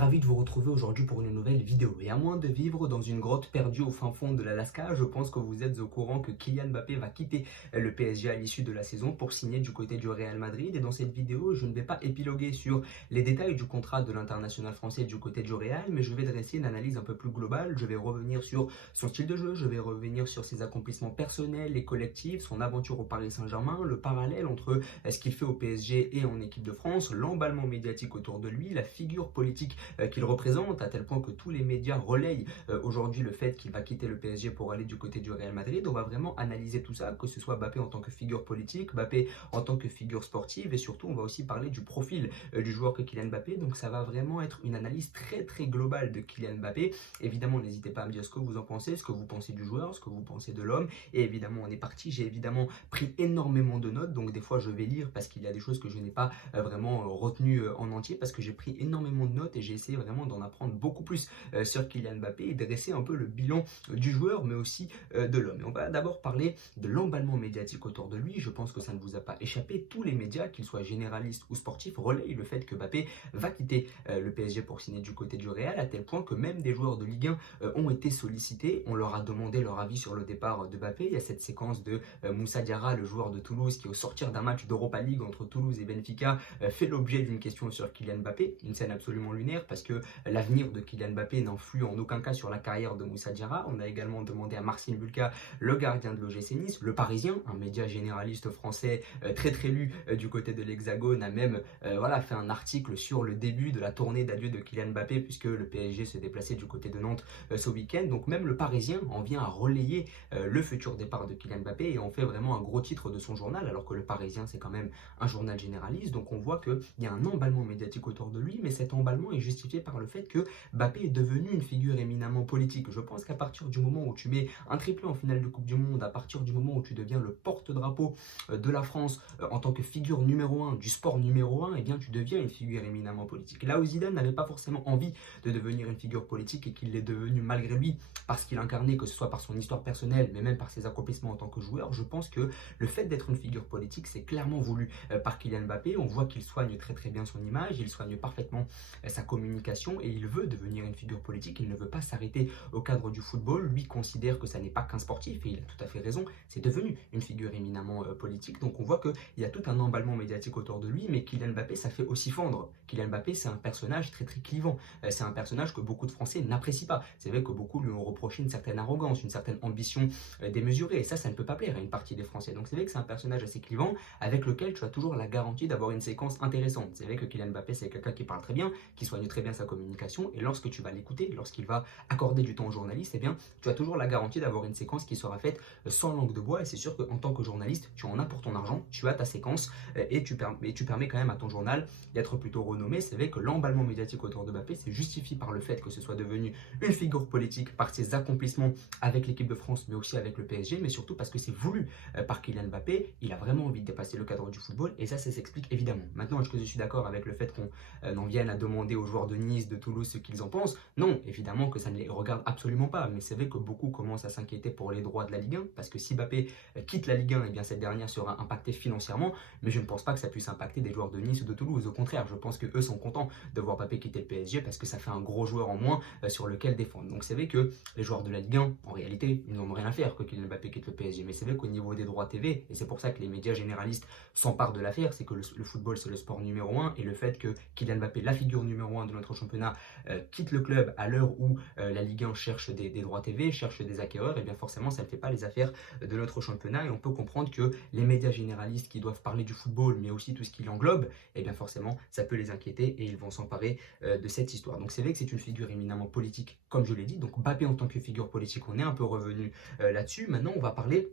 ravi de vous retrouver aujourd'hui pour une nouvelle vidéo. Et à moins de vivre dans une grotte perdue au fin fond de l'Alaska, je pense que vous êtes au courant que Kylian Mbappé va quitter le PSG à l'issue de la saison pour signer du côté du Real Madrid. Et dans cette vidéo, je ne vais pas épiloguer sur les détails du contrat de l'international français du côté du Real, mais je vais dresser une analyse un peu plus globale. Je vais revenir sur son style de jeu, je vais revenir sur ses accomplissements personnels et collectifs, son aventure au Paris Saint-Germain, le parallèle entre ce qu'il fait au PSG et en équipe de France, l'emballement médiatique autour de lui, la figure politique qu'il représente, à tel point que tous les médias relayent aujourd'hui le fait qu'il va quitter le PSG pour aller du côté du Real Madrid. On va vraiment analyser tout ça, que ce soit Mbappé en tant que figure politique, Mbappé en tant que figure sportive, et surtout on va aussi parler du profil du joueur que Kylian Mbappé. Donc ça va vraiment être une analyse très très globale de Kylian Mbappé. Évidemment, n'hésitez pas à me dire ce que vous en pensez, ce que vous pensez du joueur, ce que vous pensez de l'homme. Et évidemment, on est parti. J'ai évidemment pris énormément de notes, donc des fois je vais lire parce qu'il y a des choses que je n'ai pas vraiment retenues en entier, parce que j'ai pris énormément de notes et j'ai essayé vraiment d'en apprendre beaucoup plus sur Kylian Mbappé et dresser un peu le bilan du joueur, mais aussi de l'homme. Et on va d'abord parler de l'emballement médiatique autour de lui. Je pense que ça ne vous a pas échappé. Tous les médias, qu'ils soient généralistes ou sportifs, relayent le fait que Mbappé va quitter le PSG pour signer du côté du Real, à tel point que même des joueurs de Ligue 1 ont été sollicités. On leur a demandé leur avis sur le départ de Mbappé. Il y a cette séquence de Moussa Diarra, le joueur de Toulouse, qui au sortir d'un match d'Europa League entre Toulouse et Benfica fait l'objet d'une question sur Kylian Mbappé. Une scène absolument lunaire parce que l'avenir de Kylian Mbappé n'influe en aucun cas sur la carrière de Moussa Diarra. On a également demandé à Marcin Bulka, le gardien de l'OGC Nice, le Parisien, un média généraliste français très très lu du côté de l'Hexagone, a même fait un article sur le début de la tournée d'adieu de Kylian Mbappé, puisque le PSG se déplaçait du côté de Nantes ce week-end. Donc même le Parisien en vient à relayer le futur départ de Kylian Mbappé et en fait vraiment un gros titre de son journal, alors que le Parisien c'est quand même un journal généraliste. Donc on voit qu'il y a un emballement médiatique autour de lui, mais cet emballement est justifié par le fait que Mbappé est devenu une figure éminemment politique. Je pense qu'à partir du moment où tu mets un triplé en finale de Coupe du Monde, à partir du moment où tu deviens le porte-drapeau de la France en tant que figure numéro 1 du sport numéro 1, eh bien tu deviens une figure éminemment politique. Là où Zidane n'avait pas forcément envie de devenir une figure politique et qu'il l'est devenu malgré lui parce qu'il incarnait, que ce soit par son histoire personnelle mais même par ses accomplissements en tant que joueur, je pense que le fait d'être une figure politique c'est clairement voulu par Kylian Mbappé. On voit qu'il soigne très très bien son image, il soigne parfaitement sa communication et il veut devenir une figure politique. Il ne veut pas s'arrêter au cadre du football. Lui considère que ça n'est pas qu'un sportif et il a tout à fait raison. C'est devenu une figure éminemment politique. Donc on voit qu'il y a tout un emballement médiatique autour de lui, mais Kylian Mbappé, ça fait aussi fendre. Kylian Mbappé, c'est un personnage très très clivant. C'est un personnage que beaucoup de Français n'apprécient pas. C'est vrai que beaucoup lui ont reproché une certaine arrogance, une certaine ambition démesurée. Et ça ne peut pas plaire à une partie des Français. Donc c'est vrai que c'est un personnage assez clivant avec lequel tu as toujours la garantie d'avoir une séquence intéressante. C'est vrai que Kylian Mbappé, c'est quelqu'un qui parle très bien, qui soigne très bien sa communication, et lorsque tu vas l'écouter, lorsqu'il va accorder du temps aux journalistes, eh bien, tu as toujours la garantie d'avoir une séquence qui sera faite sans langue de bois, et c'est sûr qu'en tant que journaliste, tu en as pour ton argent, tu as ta séquence, et tu permets quand même à ton journal d'être plutôt renommé. C'est vrai que l'emballement médiatique autour de Mbappé, c'est justifié par le fait que ce soit devenu une figure politique, par ses accomplissements avec l'équipe de France, mais aussi avec le PSG, mais surtout parce que c'est voulu par Kylian Mbappé. Il a vraiment envie de dépasser le cadre du football, et ça s'explique évidemment. Maintenant, est-ce que je suis d'accord avec le fait qu'on en vienne à demander aux joueurs de Nice, de Toulouse ce qu'ils en pensent? Non, évidemment que ça ne les regarde absolument pas, mais c'est vrai que beaucoup commencent à s'inquiéter pour les droits de la Ligue 1, parce que si Mbappé quitte la Ligue 1, eh bien cette dernière sera impactée financièrement, mais je ne pense pas que ça puisse impacter des joueurs de Nice ou de Toulouse. Au contraire, je pense qu'eux sont contents de voir Mbappé quitter le PSG, parce que ça fait un gros joueur en moins sur lequel défendre. Donc c'est vrai que les joueurs de la Ligue 1, en réalité, ils n'en ont rien à faire que Kylian Mbappé quitte le PSG, mais c'est vrai qu'au niveau des droits TV, et c'est pour ça que les médias généralistes s'emparent de l'affaire, c'est que le football c'est le sport numéro 1, et le fait que Kylian Mbappé, la figure numéro 1 de notre championnat, quitte le club à l'heure où la Ligue 1 cherche des droits TV, cherche des acquéreurs, et bien forcément ça ne fait pas les affaires de notre championnat. Et on peut comprendre que les médias généralistes qui doivent parler du football, mais aussi tout ce qui l'englobe, et bien forcément ça peut les inquiéter et ils vont s'emparer de cette histoire. Donc c'est vrai que c'est une figure éminemment politique, comme je l'ai dit. Donc Mbappé en tant que figure politique, on est un peu revenu là-dessus. Maintenant on va parler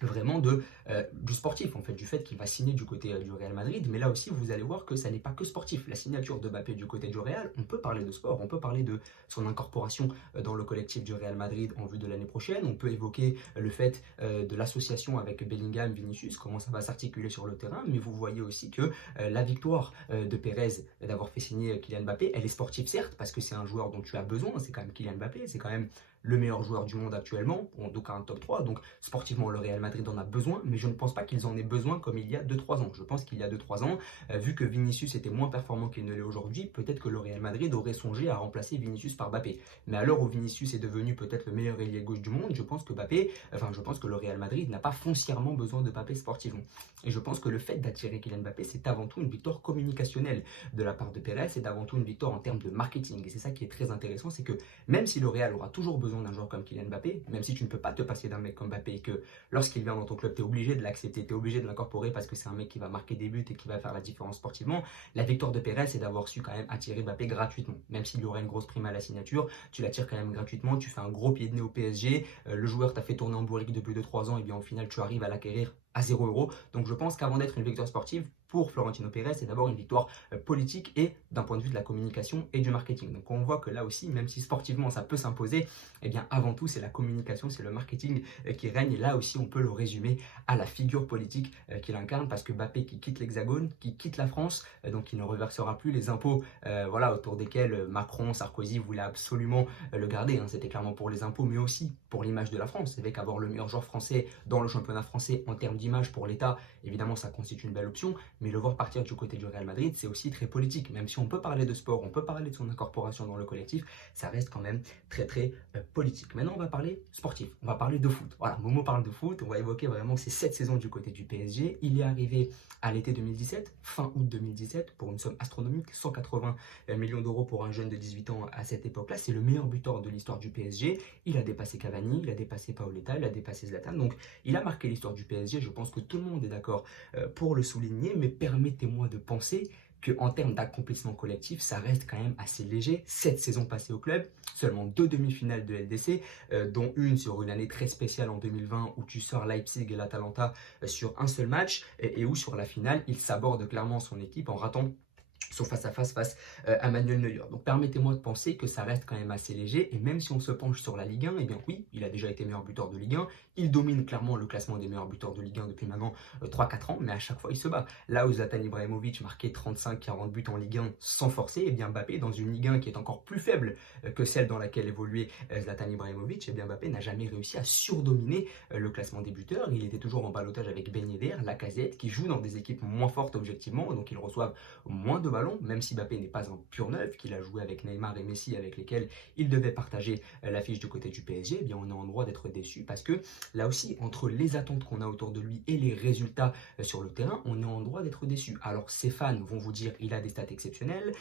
vraiment du sportif, en fait, du fait qu'il va signer du côté du Real Madrid. Mais là aussi vous allez voir que ça n'est pas que sportif. La signature de Mbappé du côté du Real, on peut parler de sport, on peut parler de son incorporation dans le collectif du Real Madrid en vue de l'année prochaine, on peut évoquer le fait de l'association avec Bellingham, Vinicius, comment ça va s'articuler sur le terrain. Mais vous voyez aussi que la victoire de Pérez d'avoir fait signer Kylian Mbappé, elle est sportive certes, parce que c'est un joueur dont tu as besoin, c'est quand même Kylian Mbappé, c'est quand même le meilleur joueur du monde actuellement, en tout cas un top 3, donc sportivement le Real Madrid en a besoin, mais je ne pense pas qu'ils en aient besoin comme il y a 2-3 ans. Je pense qu'il y a 2-3 ans, vu que Vinicius était moins performant qu'il ne l'est aujourd'hui, peut-être que le Real Madrid aurait songé à remplacer Vinicius par Mbappé. Mais à l'heure où Vinicius est devenu peut-être le meilleur ailier gauche du monde, je pense que le Real Madrid n'a pas foncièrement besoin de Mbappé sportivement. Et je pense que le fait d'attirer Kylian Mbappé, c'est avant tout une victoire communicationnelle de la part de Pérez, c'est avant tout une victoire en termes de marketing. Et c'est ça qui est très intéressant, c'est que même si le Real aura toujours besoin d'un joueur comme Kylian Mbappé, même si tu ne peux pas te passer d'un mec comme Mbappé et que lorsqu'il vient dans ton club, tu es obligé de l'accepter, tu es obligé de l'incorporer parce que c'est un mec qui va marquer des buts et qui va faire la différence sportivement, la victoire de Pérez, c'est d'avoir su quand même attirer Mbappé gratuitement. Même s'il y aurait une grosse prime à la signature, tu l'attires quand même gratuitement, tu fais un gros pied de nez au PSG, le joueur t'a fait tourner en bourrique depuis 2-3 ans, et bien au final tu arrives à l'acquérir à 0 €. Donc je pense qu'avant d'être une victoire sportive, pour Florentino Pérez, c'est d'abord une victoire politique et d'un point de vue de la communication et du marketing. Donc on voit que là aussi, même si sportivement ça peut s'imposer, eh bien avant tout c'est la communication, c'est le marketing qui règne. Et là aussi on peut le résumer à la figure politique qu'il incarne, parce que Mbappé qui quitte l'Hexagone, qui quitte la France, donc il ne reversera plus les impôts autour desquels Macron, Sarkozy voulaient absolument le garder. C'était clairement pour les impôts, mais aussi pour l'image de la France. Avec avoir le meilleur joueur français dans le championnat français en termes d'image pour l'État, évidemment ça constitue une belle option, mais le voir partir du côté du Real Madrid, c'est aussi très politique. Même si on peut parler de sport, on peut parler de son incorporation dans le collectif, ça reste quand même très politique. Maintenant on va parler sportif, on va parler de foot. Voilà, Momo parle de foot, on va évoquer vraiment ces 7 saisons du côté du PSG. Il est arrivé à l'été 2017, fin août 2017, pour une somme astronomique, 180 millions d'euros pour un jeune de 18 ans à cette époque-là. C'est le meilleur buteur de l'histoire du PSG. Il a dépassé Cavani, il a dépassé Paoletta, il a dépassé Zlatan. Donc il a marqué l'histoire du PSG. Je pense que tout le monde est d'accord pour le souligner, mais permettez-moi de penser qu'en termes d'accomplissement collectif, ça reste quand même assez léger. 7 saisons passées au club, seulement 2 demi-finales de LDC, dont une sur une année très spéciale en 2020 où tu sors Leipzig et l'Atalanta sur un seul match, et où sur la finale, il saborde clairement son équipe en ratant son face à Manuel Neuer. Donc permettez-moi de penser que ça reste quand même assez léger, et même si on se penche sur la Ligue 1, eh bien oui, il a déjà été meilleur buteur de Ligue 1, il domine clairement le classement des meilleurs buteurs de Ligue 1 depuis maintenant 3-4 ans, mais à chaque fois il se bat. Là où Zlatan Ibrahimovic marquait 35-40 buts en Ligue 1 sans forcer, eh bien Mbappé, dans une Ligue 1 qui est encore plus faible que celle dans laquelle évoluait Zlatan Ibrahimovic, eh bien Mbappé n'a jamais réussi à surdominer le classement des buteurs. Il était toujours en ballottage avec Ben Yedder, Lacazette, qui jouent dans des équipes moins fortes objectivement, donc ils reçoivent moins de ballons, même si Mbappé n'est pas un pur neuf, qu'il a joué avec Neymar et Messi avec lesquels il devait partager l'affiche du côté du PSG, eh bien on est en droit d'être déçu, parce que là aussi, entre les attentes qu'on a autour de lui et les résultats sur le terrain, on est en droit d'être déçu. Alors ses fans vont vous dire il a des stats exceptionnels,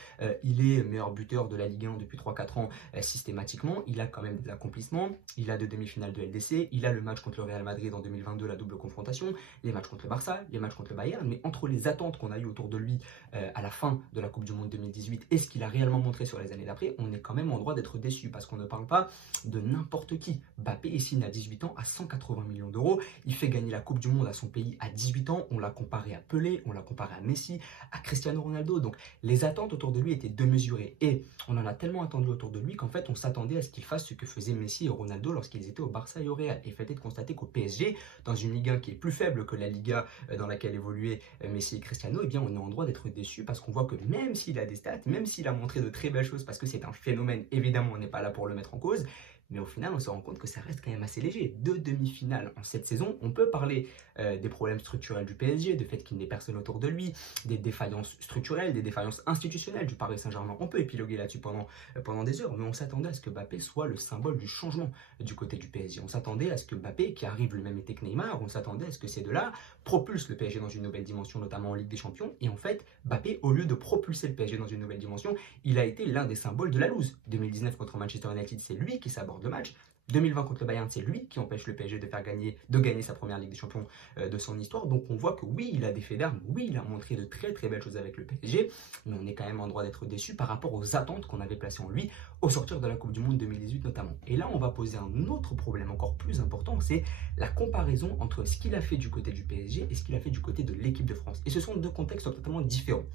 il est meilleur buteur de la Ligue 1 depuis 3-4 ans systématiquement, il a quand même des accomplissements, il a 2 demi-finales de LDC, il a le match contre le Real Madrid en 2022, la double confrontation, les matchs contre le Barça, les matchs contre le Bayern, mais entre les attentes qu'on a eues autour de lui à la fin de la Coupe du Monde 2018 et ce qu'il a réellement montré sur les années d'après, on est quand même en droit d'être déçu, parce qu'on ne parle pas de n'importe qui. Mbappé est signé à 18 ans à 180 millions d'euros, il fait gagner la Coupe du Monde à son pays à 18 ans, on l'a comparé à Pelé, on l'a comparé à Messi, à Cristiano Ronaldo, donc les attentes autour de lui étaient démesurées, et on en a tellement attendu autour de lui qu'en fait on s'attendait à ce qu'il fasse ce que faisaient Messi et Ronaldo lorsqu'ils étaient au Barça et au Real. Et fait est de constater qu'au PSG, dans une Ligue 1 qui est plus faible que la Liga dans laquelle évoluaient Messi et Cristiano, eh bien on est en droit d'être déçu, parce qu'on voit que même s'il a des stats, même s'il a montré de très belles choses, parce que c'est un phénomène, évidemment on n'est pas là pour le mettre en cause, mais au final on se rend compte que ça reste quand même assez léger. 2 demi-finales en cette saison, on peut parler des problèmes structurels du PSG, du fait qu'il n'ait personne autour de lui, des défaillances structurelles, des défaillances institutionnelles du Paris Saint-Germain, on peut épiloguer là-dessus pendant des heures, mais on s'attendait à ce que Mbappé soit le symbole du changement du côté du PSG. On s'attendait à ce que Mbappé, qui arrive le même été que Neymar, on s'attendait à ce que ces deux-là propulsent le PSG dans une nouvelle dimension, notamment en Ligue des Champions, et en fait Mbappé, au lieu de propulser le PSG dans une nouvelle dimension, il a été l'un des symboles de la loose. 2019 contre Manchester United, c'est lui qui s'aborde le match. 2020 contre le Bayern, c'est lui qui empêche le PSG de gagner sa première Ligue des Champions de son histoire. Donc on voit que oui, il a des faits d'armes, oui, il a montré de très belles choses avec le PSG, mais on est quand même en droit d'être déçu par rapport aux attentes qu'on avait placées en lui au sortir de la Coupe du Monde 2018 notamment. Et là, on va poser un autre problème encore plus important, c'est la comparaison entre ce qu'il a fait du côté du PSG et ce qu'il a fait du côté de l'équipe de France. Et ce sont deux contextes totalement différents.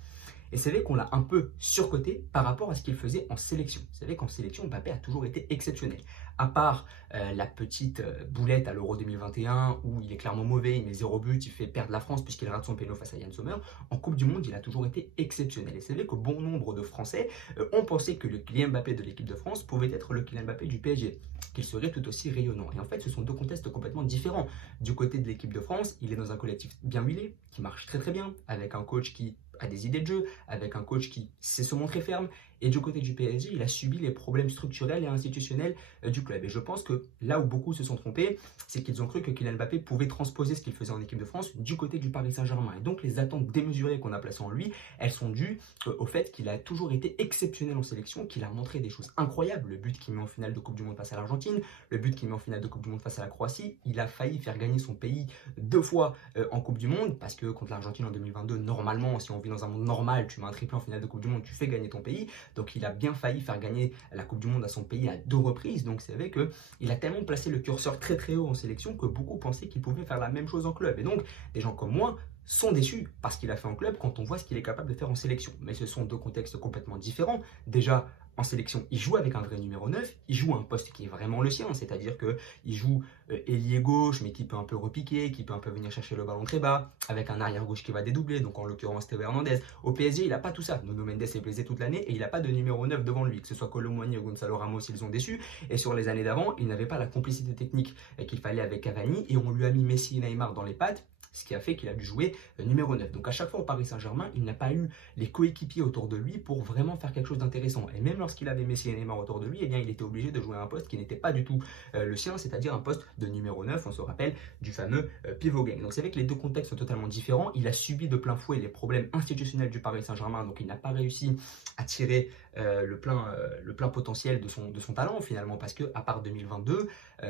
Et c'est vrai qu'on l'a un peu surcoté par rapport à ce qu'il faisait en sélection. C'est vrai qu'en sélection, Mbappé a toujours été exceptionnel. À part part la petite boulette à l'Euro 2021 où il est clairement mauvais, il met 0 but, il fait perdre la France puisqu'il rate son péno face à Yann Sommer, en Coupe du Monde, il a toujours été exceptionnel. Et c'est vrai que bon nombre de Français ont pensé que le Kylian Mbappé de l'équipe de France pouvait être le Kylian Mbappé du PSG, qu'il serait tout aussi rayonnant. Et en fait, ce sont deux contextes complètement différents. Du côté de l'équipe de France, il est dans un collectif bien huilé, qui marche très très bien, avec un coach qui a des idées de jeu, avec un coach qui sait se montrer ferme. Et du côté du PSG, il a subi les problèmes structurels et institutionnels du club. Et je pense que là où beaucoup se sont trompés, c'est qu'ils ont cru que Kylian Mbappé pouvait transposer ce qu'il faisait en équipe de France du côté du Paris Saint-Germain. Et donc les attentes démesurées qu'on a placées en lui, elles sont dues au fait qu'il a toujours été exceptionnel en sélection, qu'il a montré des choses incroyables. Le but qu'il met en finale de Coupe du Monde face à l'Argentine, le but qu'il met en finale de Coupe du Monde face à la Croatie, il a failli faire gagner son pays 2 fois en Coupe du Monde, parce que contre l'Argentine en 2022, normalement, si on vit dans un monde normal, tu mets un triplé en finale de Coupe du Monde, tu fais gagner ton pays. Donc il a bien failli faire gagner la Coupe du Monde à son pays à 2 reprises. Donc c'est vrai qu'il a tellement placé le curseur très très haut en sélection que beaucoup pensaient qu'il pouvait faire la même chose en club. Et donc des gens comme moi sont déçus parce qu'il a fait en club quand on voit ce qu'il est capable de faire en sélection. Mais ce sont deux contextes complètement différents. Déjà, en sélection, il joue avec un vrai numéro 9, il joue à un poste qui est vraiment le sien, c'est-à-dire qu'il joue ailier gauche, mais qui peut un peu repiquer, qui peut un peu venir chercher le ballon très bas, avec un arrière gauche qui va dédoubler, donc en l'occurrence Théo Hernandez. Au PSG, il n'a pas tout ça. Nuno Mendes est blessé toute l'année et il n'a pas de numéro 9 devant lui, que ce soit Kolo Muani ou Gonzalo Ramos, ils ont déçu. Et sur les années d'avant, il n'avait pas la complicité technique qu'il fallait avec Cavani, et on lui a mis Messi et Neymar dans les pattes, ce qui a fait qu'il a dû jouer numéro 9. Donc à chaque fois au Paris Saint-Germain, il n'a pas eu les coéquipiers autour de lui pour vraiment faire quelque chose d'intéressant. Et même lorsqu'il avait Messi et Neymar autour de lui, eh bien, il était obligé de jouer à un poste qui n'était pas du tout le sien, c'est-à-dire un poste de numéro 9, on se rappelle du fameux pivot game. Donc c'est vrai que les deux contextes sont totalement différents. Il a subi de plein fouet les problèmes institutionnels du Paris Saint-Germain, donc il n'a pas réussi à tirer le plein potentiel de son talent finalement, parce que à part 2022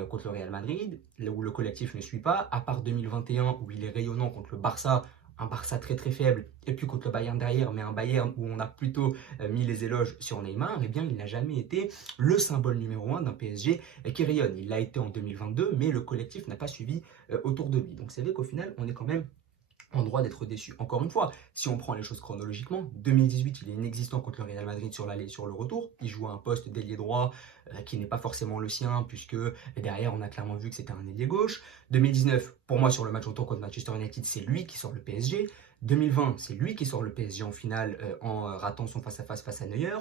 contre le Real Madrid, où le collectif ne suit pas, à part 2021 où il est rayonnant contre le Barça, un Barça très très faible, et puis contre le Bayern derrière, mais un Bayern où on a plutôt mis les éloges sur Neymar, eh bien il n'a jamais été le symbole numéro 1 d'un PSG qui rayonne. Il l'a été en 2022, mais le collectif n'a pas suivi autour de lui. Donc c'est vrai qu'au final, on est quand même en droit d'être déçu. Encore une fois, si on prend les choses chronologiquement, 2018, il est inexistant contre le Real Madrid sur l'aller et sur le retour. Il joue à un poste d'ailier droit qui n'est pas forcément le sien, puisque derrière, on a clairement vu que c'était un ailier gauche. 2019, pour moi, sur le match retour contre Manchester United, c'est lui qui sort le PSG. 2020, c'est lui qui sort le PSG en finale en ratant son face-à-face face à Neuer.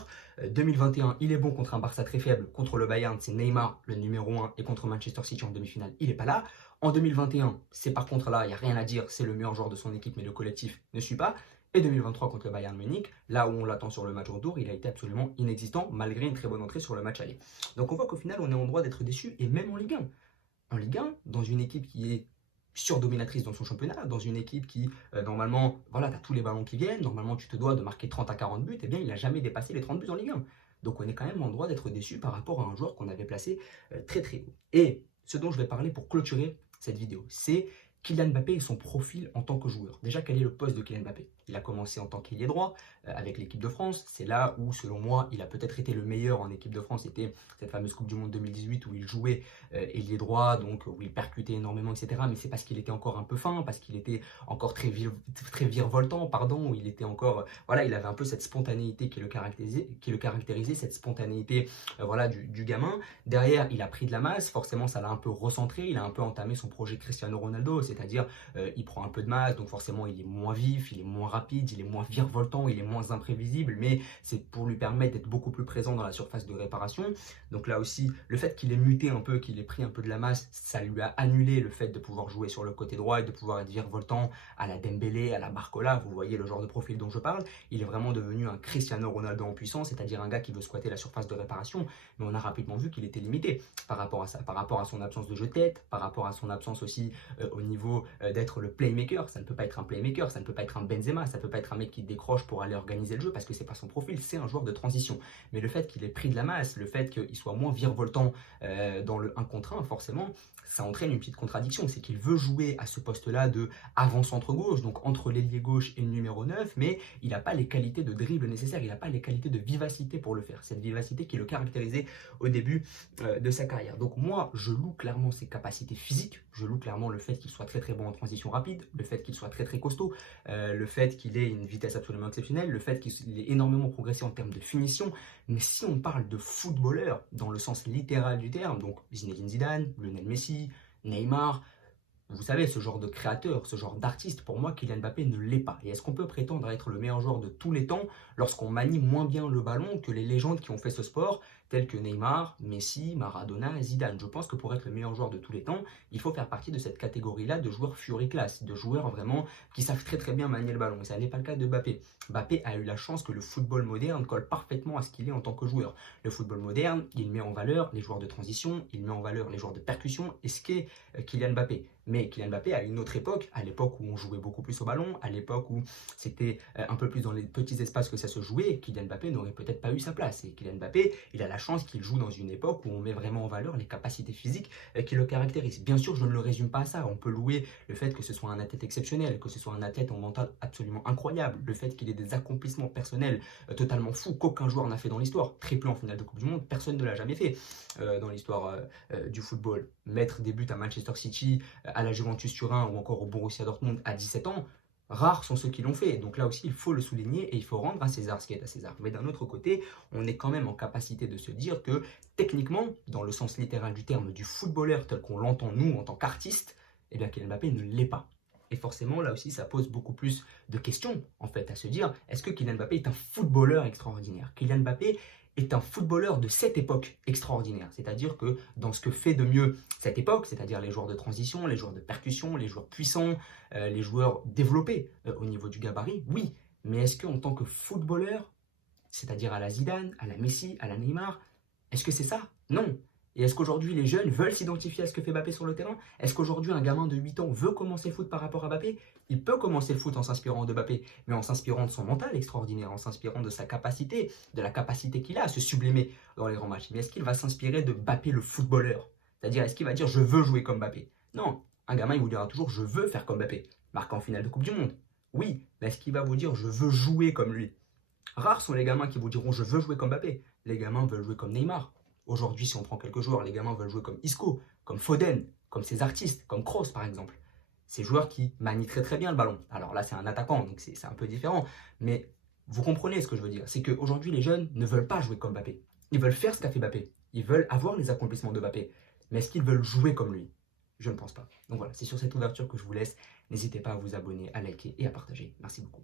2021, il est bon contre un Barça très faible. Contre le Bayern, c'est Neymar, le numéro 1. Et contre Manchester City en demi-finale, il n'est pas là. En 2021, c'est par contre là, il n'y a rien à dire, c'est le meilleur joueur de son équipe, mais le collectif ne suit pas. Et 2023 contre le Bayern Munich, là où on l'attend sur le match retour, il a été absolument inexistant, malgré une très bonne entrée sur le match aller. Donc on voit qu'au final, on est en droit d'être déçu, et même en Ligue 1. En Ligue 1, dans une équipe qui est surdominatrice dans son championnat, dans une équipe qui, normalement, voilà, tu as tous les ballons qui viennent, normalement tu te dois de marquer 30 à 40 buts, et bien il n'a jamais dépassé les 30 buts en Ligue 1. Donc on est quand même en droit d'être déçu par rapport à un joueur qu'on avait placé très très haut. Et ce dont je vais parler pour clôturer cette vidéo, c'est Kylian Mbappé et son profil en tant que joueur. Déjà, quel est le poste de Kylian Mbappé? Il a commencé en tant qu'ailier droit avec l'équipe de France. C'est là où, selon moi, il a peut-être été le meilleur en équipe de France. C'était cette fameuse Coupe du Monde 2018 où il jouait ailier droit, donc où il percutait énormément, etc. Mais c'est parce qu'il était encore un peu fin, parce qu'il était encore très virevoltant, pardon, où il était encore, voilà, il avait un peu cette spontanéité qui le caractérisait, cette spontanéité, voilà, du gamin. Derrière, il a pris de la masse. Forcément, ça l'a un peu recentré. Il a un peu entamé son projet Cristiano Ronaldo, c'est-à-dire il prend un peu de masse, donc forcément, il est moins vif, il est moins rapide, il est moins virevoltant, il est moins imprévisible, mais c'est pour lui permettre d'être beaucoup plus présent dans la surface de réparation. Donc là aussi, le fait qu'il ait muté un peu, qu'il ait pris un peu de la masse, ça lui a annulé le fait de pouvoir jouer sur le côté droit et de pouvoir être virevoltant à la Dembélé, à la Barcola. Vous voyez le genre de profil dont je parle. Il est vraiment devenu un Cristiano Ronaldo en puissance, c'est-à-dire un gars qui veut squatter la surface de réparation, mais on a rapidement vu qu'il était limité par rapport à ça, par rapport à son absence de jeu de tête, par rapport à son absence aussi au niveau d'être le playmaker. Ça ne peut pas être un playmaker, ça ne peut pas être un Benzema, ça ne peut pas être un mec qui décroche pour aller organiser le jeu parce que c'est pas son profil, c'est un joueur de transition. Mais le fait qu'il ait pris de la masse, le fait qu'il soit moins virevoltant dans le 1 contre 1, forcément, ça entraîne une petite contradiction. C'est qu'il veut jouer à ce poste-là de avant-centre gauche, donc entre l'ailier gauche et le numéro 9, mais il n'a pas les qualités de dribble nécessaires, il n'a pas les qualités de vivacité pour le faire. Cette vivacité qui le caractérisait au début de sa carrière. Donc moi, je loue clairement ses capacités physiques, je loue clairement le fait qu'il soit très très bon en transition rapide, le fait qu'il soit très très costaud, le fait qu'il ait une vitesse absolument exceptionnelle, le fait qu'il ait énormément progressé en termes de finition. Mais si on parle de footballeur dans le sens littéral du terme, donc Zinedine Zidane, Lionel Messi, Neymar, vous savez, ce genre de créateur, ce genre d'artiste, pour moi, Kylian Mbappé ne l'est pas. Et est-ce qu'on peut prétendre être le meilleur joueur de tous les temps lorsqu'on manie moins bien le ballon que les légendes qui ont fait ce sport, tels que Neymar, Messi, Maradona, Zidane? Je pense que pour être le meilleur joueur de tous les temps, il faut faire partie de cette catégorie-là de joueurs fury class, de joueurs vraiment qui savent très très bien manier le ballon. Et ça n'est pas le cas de Mbappé. Mbappé a eu la chance que le football moderne colle parfaitement à ce qu'il est en tant que joueur. Le football moderne, il met en valeur les joueurs de transition, il met en valeur les joueurs de percussion, et ce qu'est Kylian Mbappé. Mais Kylian Mbappé, à une autre époque, à l'époque où on jouait beaucoup plus au ballon, à l'époque où c'était un peu plus dans les petits espaces que ça se jouait, Kylian Mbappé n'aurait peut-être pas eu sa place. Et Kylian Mbappé, il a la chance qu'il joue dans une époque où on met vraiment en valeur les capacités physiques qui le caractérisent. Bien sûr, je ne le résume pas à ça. On peut louer le fait que ce soit un athlète exceptionnel, que ce soit un athlète en mental absolument incroyable, le fait qu'il ait des accomplissements personnels totalement fous qu'aucun joueur n'a fait dans l'histoire. Triplé en finale de Coupe du Monde, personne ne l'a jamais fait dans l'histoire du football. Mettre des buts à Manchester City, à la Juventus Turin ou encore au Borussia Dortmund à 17 ans, rares sont ceux qui l'ont fait. Donc là aussi, il faut le souligner et il faut rendre à César ce qui est à César. Mais d'un autre côté, on est quand même en capacité de se dire que techniquement, dans le sens littéral du terme du footballeur tel qu'on l'entend nous en tant qu'artiste, eh bien Kylian Mbappé ne l'est pas. Et forcément, là aussi, ça pose beaucoup plus de questions, en fait, à se dire, est-ce que Kylian Mbappé est un footballeur extraordinaire? Kylian Mbappé est un footballeur de cette époque extraordinaire. C'est-à-dire que dans ce que fait de mieux cette époque, c'est-à-dire les joueurs de transition, les joueurs de percussion, les joueurs puissants, les joueurs développés au niveau du gabarit, oui. Mais est-ce qu'en tant que footballeur, c'est-à-dire à la Zidane, à la Messi, à la Neymar, est-ce que c'est ça? Non. Et est-ce qu'aujourd'hui les jeunes veulent s'identifier à ce que fait Mbappé sur le terrain? Est-ce qu'aujourd'hui un gamin de 8 ans veut commencer le foot par rapport à Mbappé? Il peut commencer le foot en s'inspirant de Mbappé, mais en s'inspirant de son mental extraordinaire, en s'inspirant de sa capacité, de la capacité qu'il a à se sublimer dans les grands matchs. Mais est-ce qu'il va s'inspirer de Mbappé le footballeur? C'est-à-dire, est-ce qu'il va dire je veux jouer comme Mbappé? Non, un gamin il vous dira toujours je veux faire comme Mbappé, marqué en finale de Coupe du Monde. Oui, mais est-ce qu'il va vous dire je veux jouer comme lui? Rares sont les gamins qui vous diront je veux jouer comme Mbappé. Les gamins veulent jouer comme Neymar. Aujourd'hui, si on prend quelques joueurs, les gamins veulent jouer comme Isco, comme Foden, comme ces artistes, comme Kroos par exemple. Ces joueurs qui manient très très bien le ballon. Alors là, c'est un attaquant, donc c'est un peu différent. Mais vous comprenez ce que je veux dire. C'est qu'aujourd'hui, les jeunes ne veulent pas jouer comme Mbappé. Ils veulent faire ce qu'a fait Mbappé. Ils veulent avoir les accomplissements de Mbappé. Mais est-ce qu'ils veulent jouer comme lui? Je ne pense pas. Donc voilà, c'est sur cette ouverture que je vous laisse. N'hésitez pas à vous abonner, à liker et à partager. Merci beaucoup.